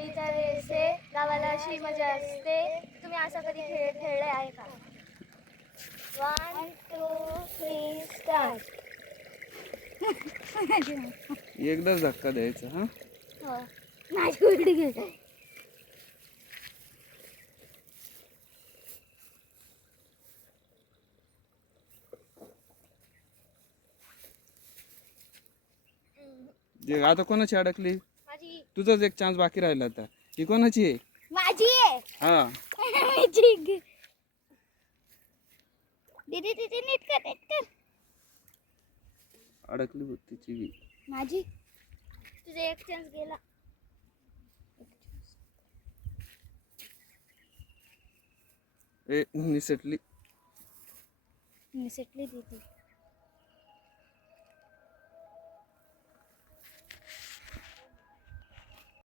होळीचा रेस आहे, गावाला अशी मजा असते. तुम्ही असं कधी खेळले आहे का? 1 2 3 स्टार्ट. एकदाच धक्का द्यायचा हा. हो माझी उलटी गेली. आता कोणाची अडकली? माझी. तुझाच एक चान्स बाकी राहिला आता. ही कोणाची आहे? माझी आहे. हा माझी. दीदी दीदी नीट कर नीट कर. अडकली होती तिची. माझी. तुझा एक चान्स गेला. ए निसटली. निसटली दीदी.